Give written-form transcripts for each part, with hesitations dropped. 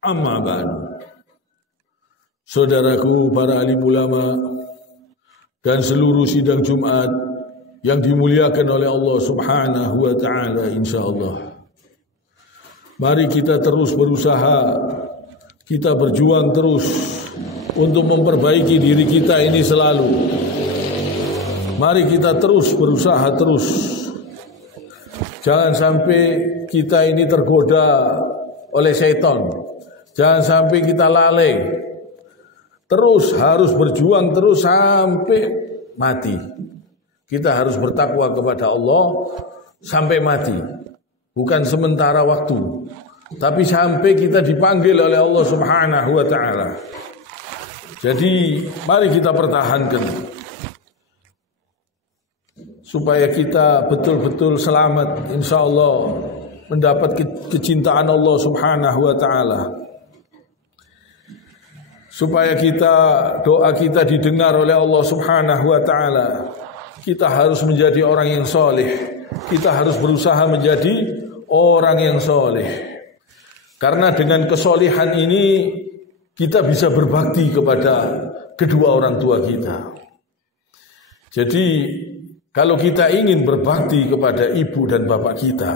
Amma ba'du. Saudaraku para alim ulama dan seluruh sidang Jumat yang dimuliakan oleh Allah Subhanahu wa taala, insyaallah. Mari kita terus berusaha, kita berjuang terus untuk memperbaiki diri kita ini selalu. Mari kita terus berusaha terus. Jangan sampai kita ini tergoda oleh setan. Jangan sampai kita lalai. Terus harus berjuang terus sampai mati. Kita harus bertakwa kepada Allah sampai mati. Bukan sementara waktu, tapi sampai kita dipanggil oleh Allah Subhanahu wa taala. Jadi mari kita pertahankan supaya kita betul-betul selamat, insyaallah mendapat kecintaan Allah Subhanahu wa taala. Supaya doa kita didengar oleh Allah Subhanahu wa taala. Kita harus menjadi orang yang soleh. Kita harus berusaha menjadi orang yang soleh. Karena dengan kesolehan ini kita bisa berbakti kepada kedua orang tua kita. Jadi kalau kita ingin berbakti kepada ibu dan bapak kita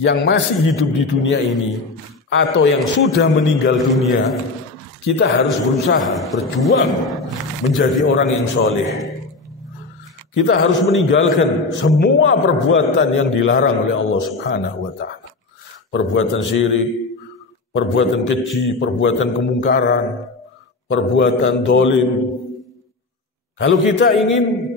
yang masih hidup di dunia ini atau yang sudah meninggal dunia, kita harus berusaha berjuang menjadi orang yang soleh. Kita harus meninggalkan semua perbuatan yang dilarang oleh Allah Subhanahu wa taala. Perbuatan syirik, perbuatan keji, perbuatan kemungkaran, perbuatan dolim. Kalau kita ingin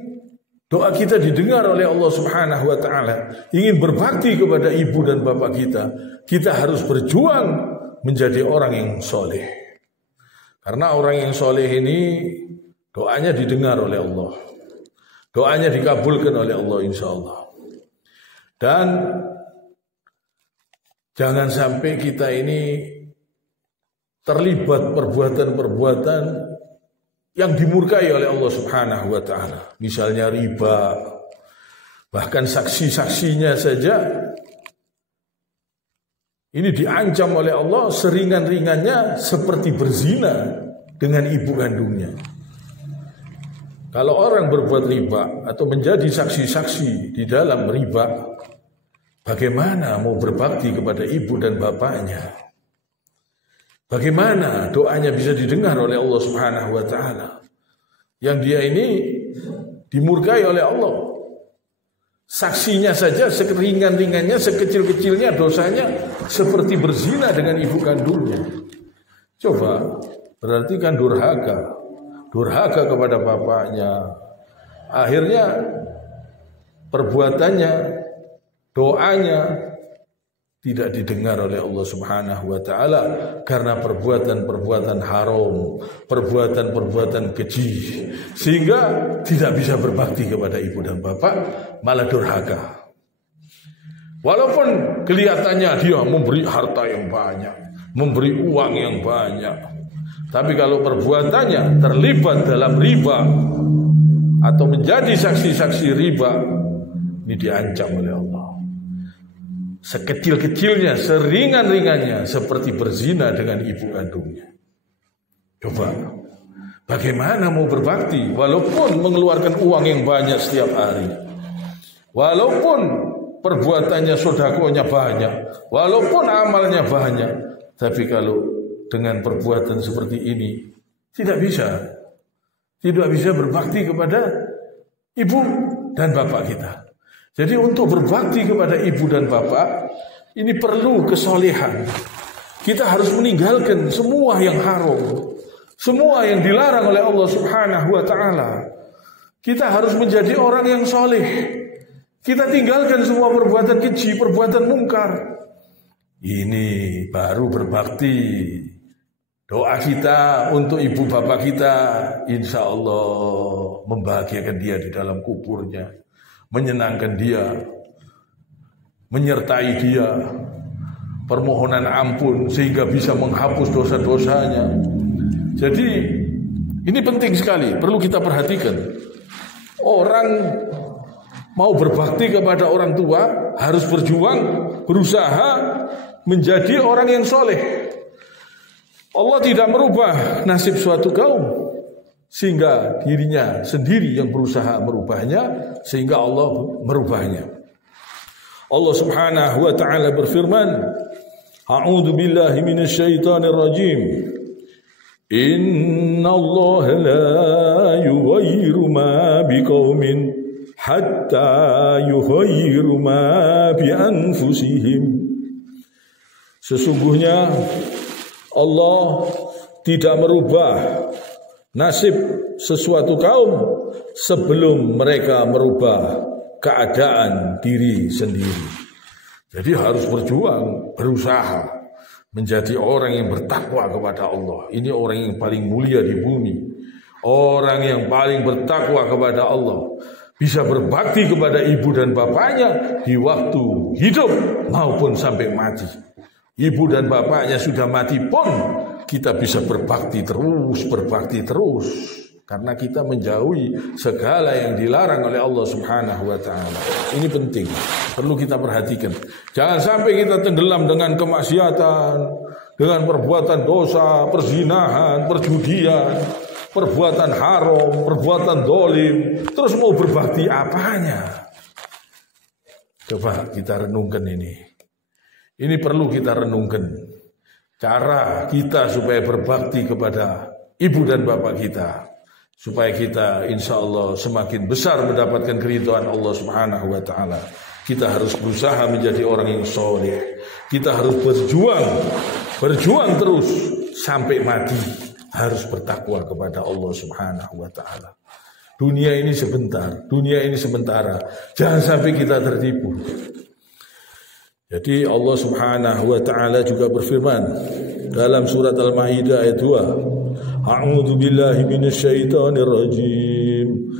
doa kita didengar oleh Allah Subhanahu wa taala, ingin berbakti kepada ibu dan bapak kita harus berjuang menjadi orang yang soleh. Karena orang yang soleh ini doanya didengar oleh Allah. Doanya dikabulkan oleh Allah insyaallah. Dan jangan sampai kita ini terlibat perbuatan-perbuatan yang dimurkai oleh Allah Subhanahu wa taala. Misalnya riba, bahkan saksi-saksinya saja ini diancam oleh Allah seringan-ringannya seperti berzina dengan ibu kandungnya. Kalau orang berbuat riba atau menjadi saksi-saksi di dalam riba, bagaimana mau berbakti kepada ibu dan bapaknya? Bagaimana doanya bisa didengar oleh Allah Subhanahu wa taala? Yang dia ini dimurkai oleh Allah. Saksinya saja seringan-ringannya, sekecil-kecilnya dosanya seperti berzina dengan ibu kandungnya. Coba, berarti kan durhaka kepada bapaknya. Akhirnya perbuatannya, doanya tidak didengar oleh Allah Subhanahu wa taala karena perbuatan-perbuatan haram, perbuatan-perbuatan keji, sehingga tidak bisa berbakti kepada ibu dan bapak, malah durhaka. Walaupun kelihatannya dia memberi harta yang banyak, memberi uang yang banyak, tapi kalau perbuatannya terlibat dalam riba atau menjadi saksi-saksi riba, ini diancam oleh Allah. Sekecil-kecilnya, seringan-ringannya seperti berzina dengan ibu kandungnya. Coba, bagaimana mau berbakti walaupun mengeluarkan uang yang banyak setiap hari, walaupun perbuatannya sedekahnya banyak, walaupun amalnya banyak, tapi kalau dengan perbuatan seperti ini tidak bisa berbakti kepada ibu dan bapak kita. Jadi untuk berbakti kepada ibu dan bapak ini perlu kesolehan. Kita harus meninggalkan semua yang haram, semua yang dilarang oleh Allah Subhanahu wa taala. Kita harus menjadi orang yang soleh. Kita tinggalkan semua perbuatan keji, perbuatan mungkar. Ini baru berbakti. Doa kita untuk ibu bapak kita, insya Allah membahagiakan dia di dalam kuburnya, menyenangkan dia, menyertai dia, permohonan ampun sehingga bisa menghapus dosa-dosanya. Jadi ini penting sekali, perlu kita perhatikan. Orang mau berbakti kepada orang tua harus berjuang, berusaha menjadi orang yang soleh. Allah tidak merubah nasib suatu kaum sehingga dirinya sendiri yang berusaha merubahnya, sehingga Allah merubahnya. Allah Subhanahu wa taala berfirman, A'udzu billahi minasyaitonir rajim. Innallaha la yughayyiru ma biqaumin hatta yughayyiru ma bi anfusihim. Sesungguhnya Allah tidak merubah nasib sesuatu kaum sebelum mereka merubah keadaan diri sendiri. Jadi harus berjuang, berusaha menjadi orang yang bertakwa kepada Allah. Ini orang yang paling mulia di bumi. Orang yang paling bertakwa kepada Allah, bisa berbakti kepada ibu dan bapaknya di waktu hidup maupun sampai mati. Ibu dan bapaknya sudah mati pun kita bisa berbakti terus. Karena kita menjauhi segala yang dilarang oleh Allah Subhanahu wa ta'ala. Ini penting, perlu kita perhatikan. Jangan sampai kita tenggelam dengan kemaksiatan, dengan perbuatan dosa, perzinahan, perjudian, perbuatan haram, perbuatan dolim. Terus mau berbakti apanya? Coba kita renungkan ini. Ini perlu kita renungkan. Cara kita supaya berbakti kepada ibu dan bapak kita, supaya kita insya Allah semakin besar mendapatkan keridhaan Allah Subhanahu wa ta'ala. Kita harus berusaha menjadi orang yang soleh. Kita harus berjuang terus sampai mati. Harus bertakwa kepada Allah Subhanahu wa ta'ala. Dunia ini sementara. Jangan sampai kita tertipu. Jadi Allah Subhanahu wa ta'ala juga berfirman dalam surat Al-Maidah ayat 2. A'udzu billahi minasyaitonir rajim.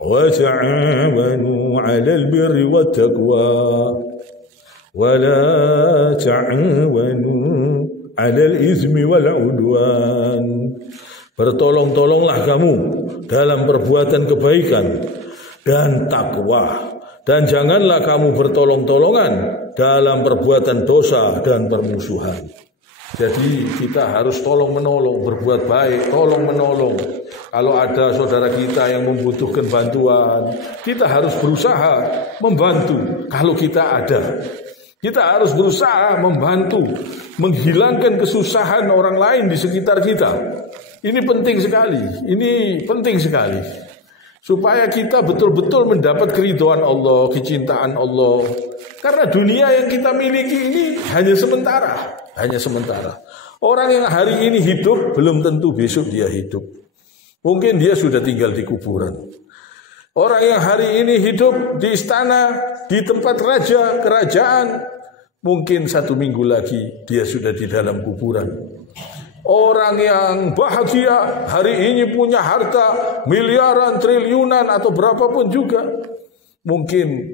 Wa ta'awanu 'alal birri wat taqwa wa la ta'awanu 'alal izmi wal 'udwan. Bertolong-tolonglah kamu dalam perbuatan kebaikan dan takwa, dan janganlah kamu bertolong-tolongan dalam perbuatan dosa dan permusuhan. Jadi kita harus tolong-menolong, berbuat baik, tolong-menolong. Kalau ada saudara kita yang membutuhkan bantuan, kita harus berusaha membantu. Kalau kita ada, kita harus berusaha membantu, menghilangkan kesusahan orang lain di sekitar kita. Ini penting sekali. Supaya kita betul-betul mendapat keridhaan Allah, kecintaan Allah. Karena dunia yang kita miliki ini hanya sementara. Orang yang hari ini hidup belum tentu besok dia hidup. Mungkin dia sudah tinggal di kuburan. Orang yang hari ini hidup di istana, di tempat raja, kerajaan, mungkin 1 minggu lagi dia sudah di dalam kuburan. Orang yang bahagia hari ini punya harta miliaran, triliunan atau berapapun juga, mungkin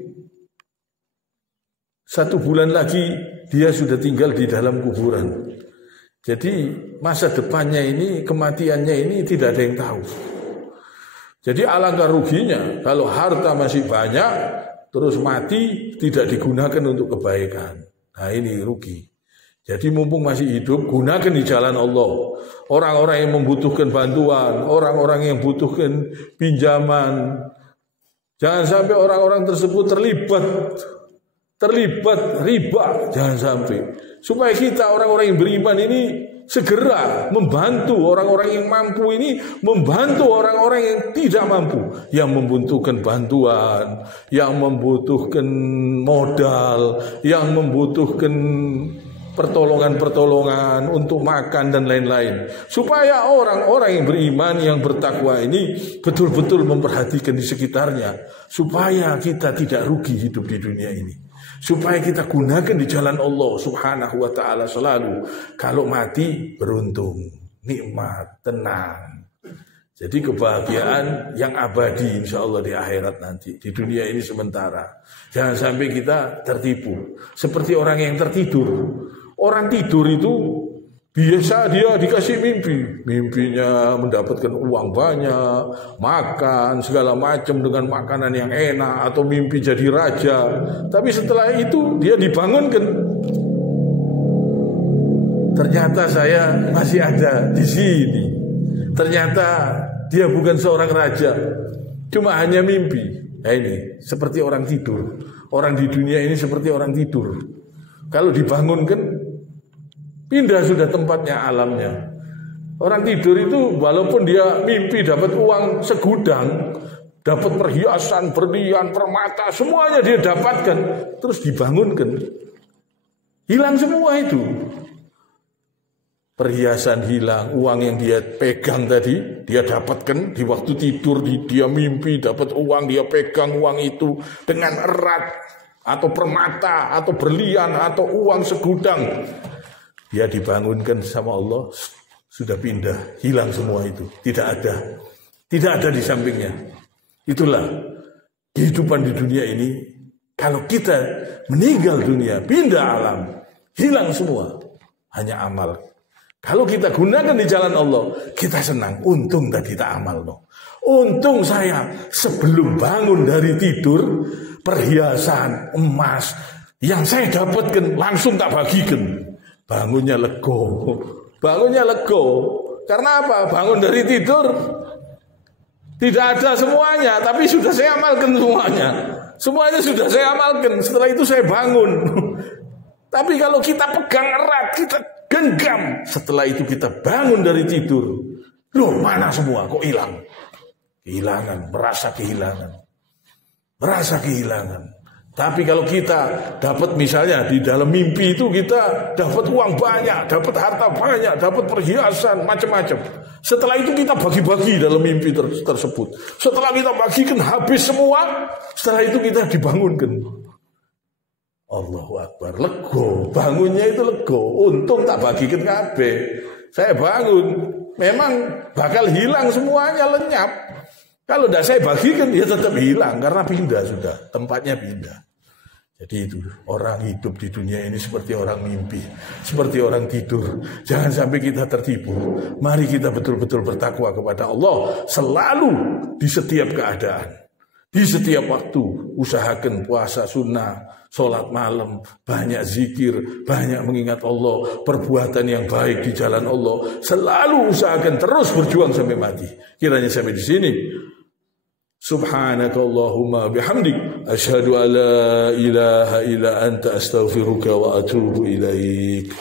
1 bulan lagi dia sudah tinggal di dalam kuburan. Jadi masa depannya ini, kematiannya ini tidak ada yang tahu. Jadi alangkah ruginya kalau harta masih banyak terus mati tidak digunakan untuk kebaikan. Nah ini rugi. Jadi mumpung masih hidup, gunakan di jalan Allah. Orang-orang yang membutuhkan bantuan, orang-orang yang membutuhkan pinjaman, jangan sampai orang-orang tersebut terlibat riba, jangan sampai. Supaya kita orang-orang yang beriman ini segera membantu orang-orang yang mampu ini, membantu orang-orang yang tidak mampu, yang membutuhkan bantuan, yang membutuhkan modal, yang membutuhkan pertolongan untuk makan dan lain-lain. Supaya orang-orang yang beriman, yang bertakwa ini betul-betul memperhatikan di sekitarnya. Supaya kita tidak rugi hidup di dunia ini. Supaya kita gunakan di jalan Allah Subhanahu wa ta'ala selalu. Kalau mati beruntung, nikmat, tenang. Jadi kebahagiaan yang abadi insya Allah di akhirat nanti. Di dunia ini sementara. Jangan sampai kita tertipu. Seperti orang yang tertidur. Orang tidur itu biasa dia dikasih mimpi. Mimpinya mendapatkan uang banyak, makan segala macam dengan makanan yang enak, atau mimpi jadi raja. Tapi setelah itu dia dibangunkan. ternyata saya masih ada di sini. Ternyata dia bukan seorang raja, cuma hanya mimpi. Nah ini seperti orang tidur. Orang di dunia ini seperti orang tidur. Kalau dibangunkan, pindah sudah tempatnya, alamnya. Orang tidur itu walaupun dia mimpi dapat uang segudang, dapat perhiasan, berlian, permata, semuanya dia dapatkan, terus dibangunkan, hilang semua itu. Perhiasan hilang, uang yang dia pegang tadi, dia dapatkan di waktu tidur, dia mimpi dapat uang, dia pegang uang itu dengan erat, atau permata, atau berlian, atau uang segudang. Dia dibangunkan sama Allah, sudah pindah, hilang semua itu, tidak ada di sampingnya. Itulah kehidupan di dunia ini. Kalau kita meninggal dunia, pindah alam, hilang semua, hanya amal. Kalau kita gunakan di jalan Allah, kita senang. Untung tadi tak amal no. Untung saya sebelum bangun dari tidur, perhiasan emas yang saya dapatkan langsung tak bagikan. Bangunnya lego. Karena apa? Bangun dari tidur tidak ada semuanya, tapi sudah saya amalkan semuanya. Semuanya sudah saya amalkan. Setelah itu saya bangun. Tapi kalau kita pegang erat, kita genggam, setelah itu kita bangun dari tidur, loh mana semua kok hilang? Merasa kehilangan. Tapi kalau kita dapat misalnya di dalam mimpi itu kita dapat uang banyak, dapat harta banyak, dapat perhiasan macam-macam. Setelah itu kita bagi-bagi dalam mimpi tersebut. Setelah kita bagikan habis semua, setelah itu kita dibangunkan. Allahu Akbar, lego, bangunnya itu lego. Untung tak bagikan kabeh. Saya bangun, memang bakal hilang semuanya, lenyap. Kalau tidak saya bagikan, ya tetap hilang karena pindah sudah, tempatnya pindah. Jadi itu orang hidup di dunia ini seperti orang mimpi, seperti orang tidur. Jangan sampai kita tertipu. Mari kita betul-betul bertakwa kepada Allah selalu di setiap keadaan. Di setiap waktu, usahakan puasa sunnah, sholat malam, banyak zikir, banyak mengingat Allah, perbuatan yang baik di jalan Allah. Selalu usahakan terus berjuang sampai mati. Kiranya sampai di sini. Subhanakallahumma bihamdik, asyhadu an la ilaha illa anta astaghfiruka wa atubu ilaik.